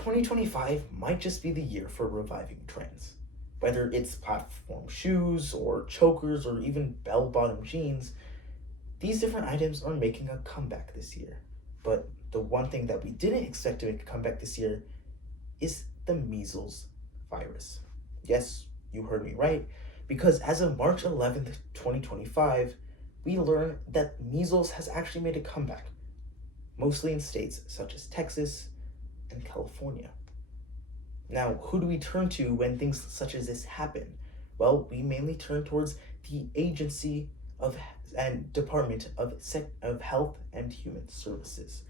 2025 might just be the year for reviving trends. Whether it's platform shoes or chokers or even bell-bottom jeans, these different items are making a comeback this year. But the one thing that we didn't expect to make a comeback this year is the measles virus. Yes, you heard me right, because as of March 11th, 2025, we learned that measles has actually made a comeback, mostly in states such as Texas and California. Now, who do we turn to when things such as this happen? Well, we mainly turn towards the agency of and Department of Health and Human Services.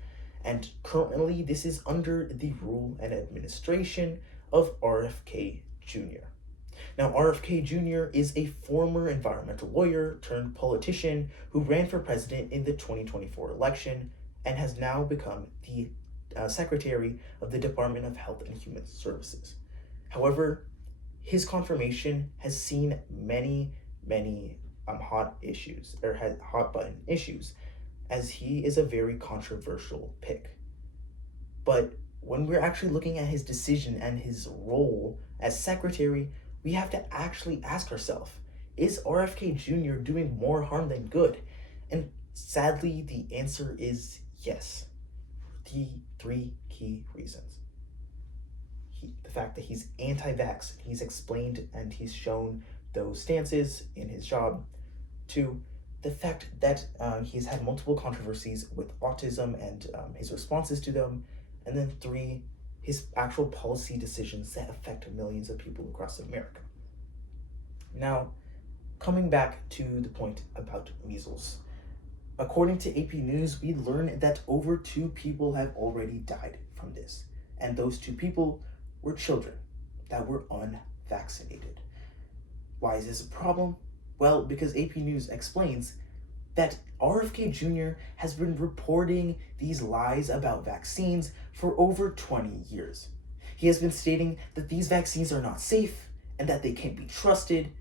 And currently, this is under the rule and administration of RFK Jr. Now, RFK Jr. is a former environmental lawyer turned politician who ran for president in the 2024 election and has now become the Secretary of the Department of Health and Human Services. However, his confirmation has seen many hot issues, or had hot button issues, as he is a very controversial pick. But when we're actually looking at his decision and his role as secretary, we have to actually ask ourselves, is RFK Jr. doing more harm than good? And sadly, the answer is yes. The three key reasons. The fact that he's anti-vax, he's explained and he's shown those stances in his job. 2, the fact that he's had multiple controversies with autism and his responses to them. And then 3, his actual policy decisions that affect millions of people across America. Now, coming back to the point about measles. According to AP News, we learned that over 2 people have already died from this. And those 2 people were children that were unvaccinated. Why is this a problem? Well, because AP News explains that RFK Jr. has been reporting these lies about vaccines for over 20 years. He has been stating that these vaccines are not safe and that they can't be trusted,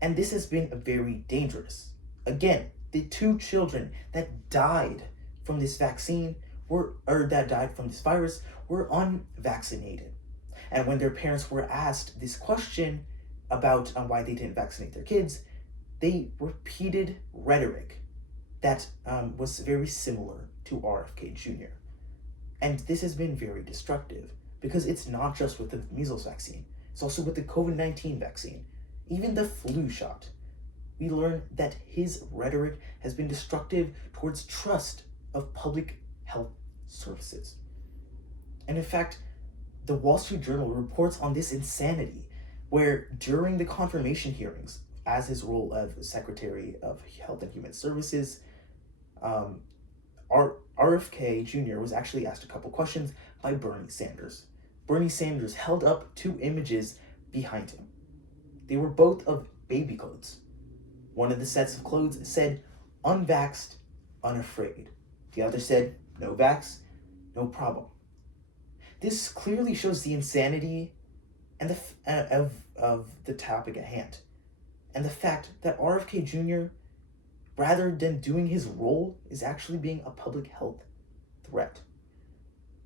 and this has been very dangerous. Again, the 2 children that died from this virus were unvaccinated. And when their parents were asked this question about why they didn't vaccinate their kids, they repeated rhetoric that was very similar to RFK Jr. And this has been very destructive because it's not just with the measles vaccine, it's also with the COVID-19 vaccine, even the flu shot. We learned that his rhetoric has been destructive towards trust of public health services. And in fact, the Wall Street Journal reports on this insanity where during the confirmation hearings, as his role of Secretary of Health and Human Services, RFK Jr. was actually asked a couple questions by Bernie Sanders. Bernie Sanders held up 2 images behind him. They were both of baby clothes. One of the sets of clothes said, "Unvaxxed, unafraid." The other said, "No vax, no problem." This clearly shows the insanity and of the topic at hand. And the fact that RFK Jr., rather than doing his role, is actually being a public health threat.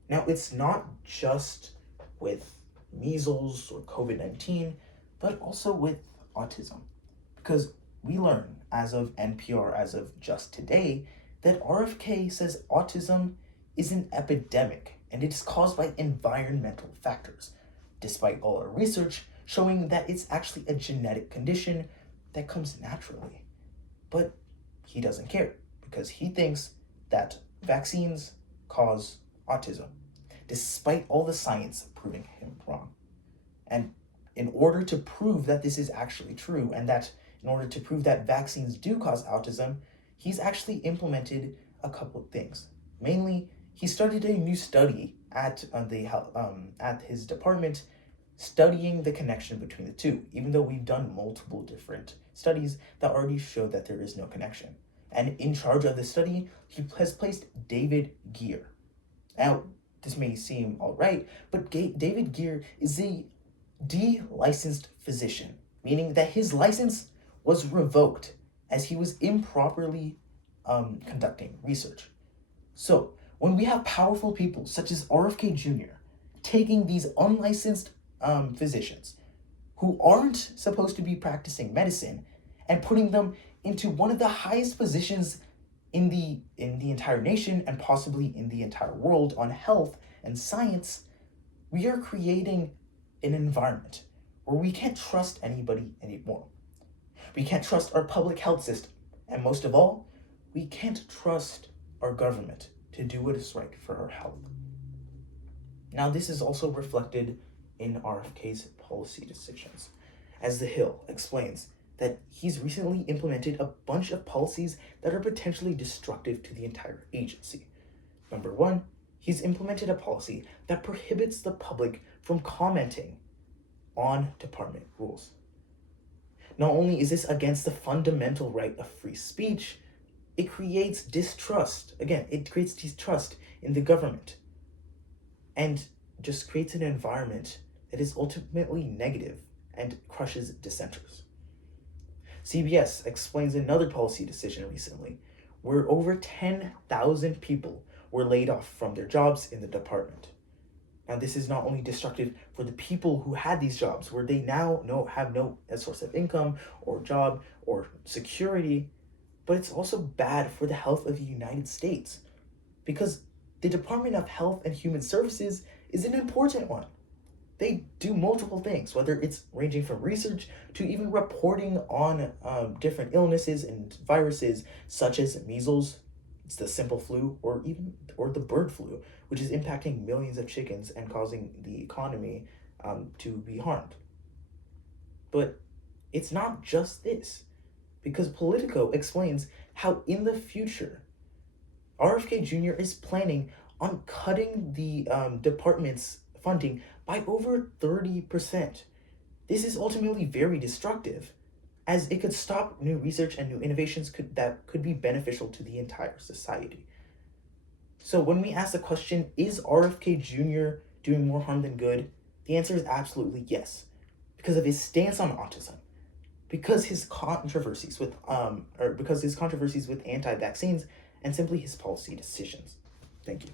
Now, it's not just with measles or COVID-19, but also with autism. Because we learn, as of NPR, as of just today, that RFK says autism is an epidemic and it is caused by environmental factors, despite all our research showing that it's actually a genetic condition that comes naturally. But he doesn't care because he thinks that vaccines cause autism, despite all the science proving him wrong. And in order to prove that this is actually true, and that in order to prove that vaccines do cause autism, he's actually implemented a couple of things. Mainly, he started a new study at his department, studying the connection between the 2, even though we've done multiple different studies that already show that there is no connection. And in charge of the study, he has placed David Geer. Now, this may seem all right, but David Geer is a de-licensed physician, meaning that his license was revoked as he was improperly conducting research. So, when we have powerful people such as RFK Jr. taking these unlicensed physicians who aren't supposed to be practicing medicine and putting them into one of the highest positions in the entire nation and possibly in the entire world on health and science. We are creating an environment where we can't trust anybody anymore. We can't trust our public health system, and most of all, we can't trust our government to do what is right for our health. Now, this is also reflected in RFK's policy decisions, as The Hill explains that he's recently implemented a bunch of policies that are potentially destructive to the entire agency. Number one, he's implemented a policy that prohibits the public from commenting on department rules. Not only is this against the fundamental right of free speech, it creates distrust. Again, it creates distrust in the government and just creates an environment that is ultimately negative and crushes dissenters. CBS explains another policy decision recently where over 10,000 people were laid off from their jobs in the department. Now, this is not only destructive for the people who had these jobs, where they now have no source of income or job or security, but it's also bad for the health of the United States, because the Department of Health and Human Services is an important one. They do multiple things, whether it's ranging from research to even reporting on different illnesses and viruses such as measles, it's the simple flu, or the bird flu, which is impacting millions of chickens and causing the economy to be harmed. But it's not just this, because Politico explains how in the future, RFK Jr. is planning on cutting the department's funding by over 30%. This is ultimately very destructive, as it could stop new research and new innovations that could be beneficial to the entire society. So when we ask the question, is RFK Jr. doing more harm than good? The answer is absolutely yes, because of his stance on autism, because his controversies with anti-vaccines, and simply his policy decisions. Thank you.